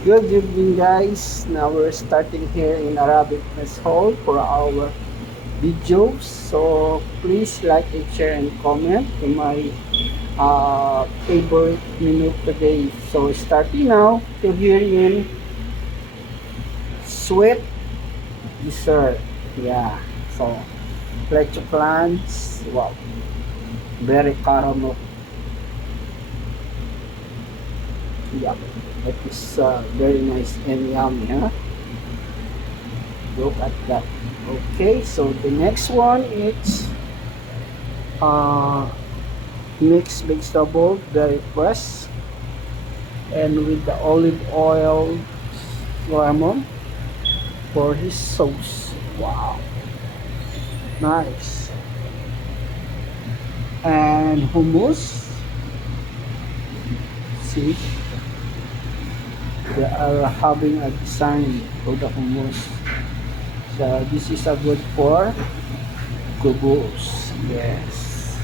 Good evening, guys. Now we're starting here in Arabic Mess Hall for our videos. So please like and share and comment to my favorite menu today. So starting now to here in sweet dessert. Yeah. So leche plants. Wow. Very caramel. Yeah. That is very nice and yummy, huh? Look at that. Okay, so the next one is uh, mixed vegetable, very fresh, and with the olive oil lemon for his sauce. Wow, nice. And hummus. See, they are having a design for the hummus. So this is a good for kubus. Yes.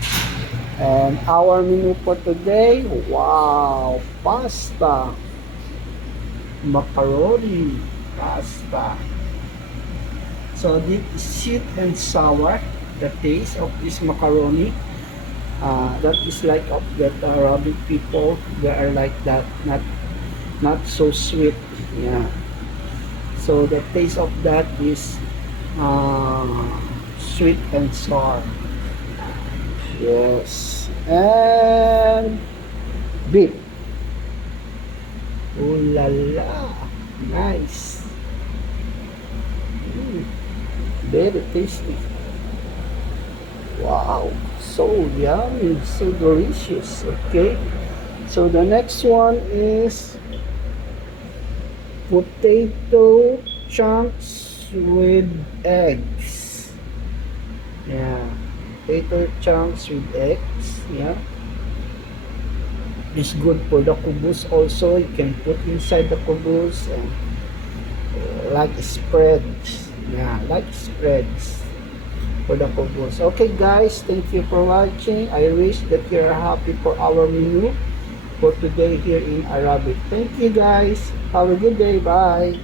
And our menu for today, wow, pasta, macaroni, pasta. So this is sweet and sour, the taste of this macaroni. That is like of that Arabic people, they are like that, not so sweet. Yeah. So the taste of that is sweet and sour. Yes. And beef. Oh la la. Nice. Mm, very tasty. Wow. So yummy. So delicious. Okay. So the next one is potato chunks with eggs. Yeah. Potato chunks with eggs. Yeah. It's good for the kubus also. You can put inside the kubus and like spreads. Yeah, like spreads for the kubus. Okay guys, thank you for watching. I wish that you're happy for our menu for today here in Arabic. Thank you guys. Have a good day. Bye.